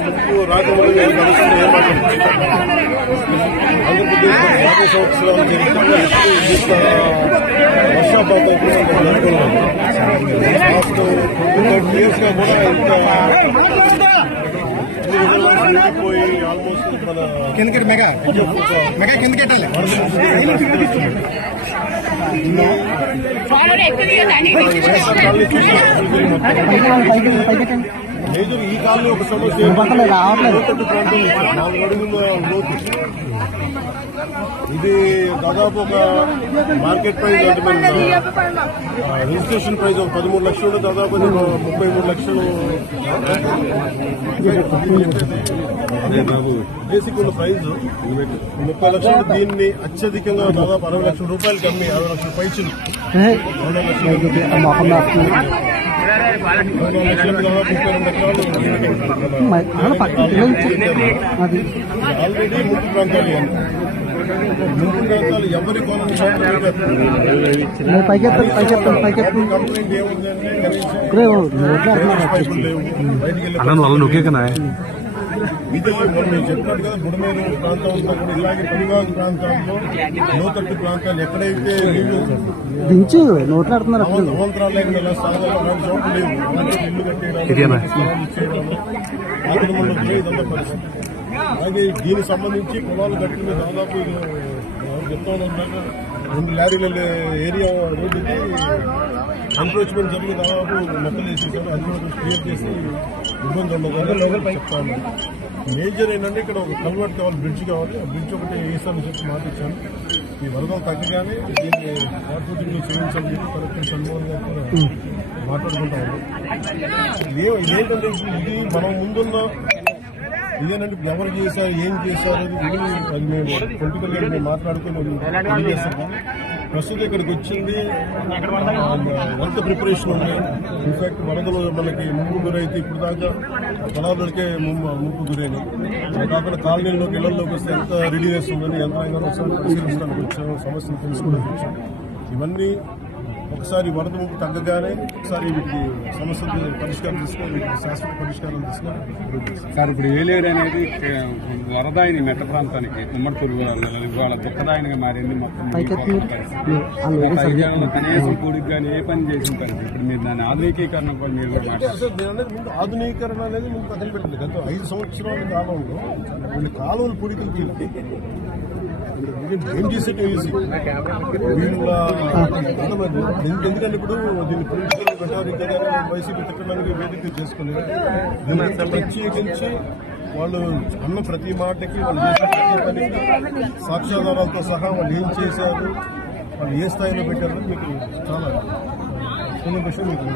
ముందు రాజమౌళి గారి పరిస్థితి ఏమాత్రం ఆంధ్రప్రదేశ్ యాభై సంవత్సరాలు జరిగిన వర్షాపాతం కూడా మనం అనుకున్నాం లాస్ట్ ట్వంటీ ఇయర్స్ గా కూడా ఇంత అన్ని విధాలుగా మునిగిపోయి ఆల్మోస్ట్ మన కిందకి మెగా మెగా కిందకి పెట్టాలి మేజర్ ఈ కాలంలో ఒక సమస్య లోతట్టు ప్రాంతం నాలుగు అడుగుల లోతు. ఇది దాదాపు ఒక మార్కెట్ ప్రైస్ అంటే రిజిస్ట్రేషన్ ప్రైస్ ఒక పదమూడు లక్షలు దాదాపు ముప్పై మూడు లక్షలు. బేసిక్ ఉన్న ప్రైస్ ముప్పై లక్షలు దీన్ని అత్యధికంగా దాదాపు అరవై లక్షల రూపాయలకి అమ్మి అరవై లక్షల పైచులు. అరవై లక్షల అది ఆల్రెడీ ముంపు ప్రాంతాలు ఇవన్నీ. ప్రాంతాలు ఎవరి పైకెత్తాను పైకెత్తాను పైకెత్తాను కంప్లైంట్ ఏముందంటే కనీసం నొక్కే కదా ఇది మొన్న నేను చెప్పినట్టు కదా బుడమేరు ప్రాంతం అంతా కూడా ఇలాగే పనివాగు ప్రాంతాల్లో లోతట్టు ప్రాంతాలు ఎక్కడైతే నీళ్ళు దించు నోట్లు ఆడుతున్నారు అప్పుడు. అవంతరాలు ఇలా సాధారణ అలాంటి చోట్లు లేవు ఇల్లు ఇదంతా పరిస్థితి అలాగే దీనికి సంబంధించి పొలాలు కట్టిన దాదాపు చెప్తా ఉన్నారు రెండు లారీల ఏరియా రోడ్డుకి ఎన్క్రోచ్మెంట్ జరిగి దాదాపు మొక్కలు వేసేసారు. అది కూడా క్లియర్ చేసి ఇబ్బంది ఉండదు. చెప్తాను. మేజర్ ఏంటంటే ఇక్కడ ఒక కల్వర్ట్ కావాలి బ్రిడ్జ్ కావాలి. ఆ బ్రిడ్జ్ ఒకటి వేసామని చెప్పి మాట ఇచ్చాను ఈ వరదలు తగ్గగానే దీన్ని ఆకృతిని చేయించాలని చెప్పి కలెక్టర్ షణ్మోహన్ గారు కూడా మాట్లాడుకుంటా ఉన్నాం ఇదే- ఇదేంటంటే ఇది మనం ముందున్న ఇదేనంటే ఎవరు చేశారు ఏం చేశారు అది మేము పొలిటికల్గా మేము మాట్లాడుకుని తెలియజేస్తాము ప్రస్తుతం ఇక్కడికి వచ్చింది వంత ప్రిపరేషన్ ఉన్నాయి ఇన్ఫాక్ట్ వరదలు మనకి ముంపు గురైతే ఇప్పుడు దాకా పొలాలకే ముంపు ముంపు కాకుండా కాలనీలోకి ఇళ్ళలోకి వస్తే ఎంత రెడీనెస్ ఉందని యంత్రాంగం ఒకసారి పరిశీలించడానికి వచ్చాము సమస్యను తెలుసుకోవడానికి వచ్చాము. ఇవన్నీ ఒకసారి వరద ముప్పు తగ్గగానే ఒకసారి వీటికి సమస్యలు పరిష్కారం తీసుకొని వీటికి శాశ్వత పరిష్కారం తీసుకొని సార్ ఇప్పుడు ఏలేరు అనేది వరదాయిని మెట్ట ప్రాంతానికి ఉమ్మడిపూరు ఇవాళ దుఃఖదాయనిగా మారింది మొత్తం కనీసం కూడికి కానీ ఏ పని చేసిన పరిస్థితి? ఇప్పుడు మీరు దాని ఆధునికీకరణ మీరు ముందు ఆధునీకరణ అనేది ముందు పక్కన పెట్టింది గత ఐదు సంవత్సరాల కాలంలో కొన్ని కాలువలు పొడికలు తీయాలి ఏం చేసేట్టు ఈజీ వీళ్ళ ఎందుకంటే ఇప్పుడు దీన్ని పొలిటికల్ పెట్టాలి వైసీపీ తిట్టడానికి వేదిక చేసుకుని ప్రత్యేకించి వాళ్ళు అన్న ప్రతి మాటకి వాళ్ళు చేసిన ప్రతి సాక్ష్యాధారాలతో సహా వాళ్ళు ఏం చేశారు వాళ్ళు ఏ స్థాయిలో పెట్టారు మీకు చాలా కొన్ని విషయం మీకు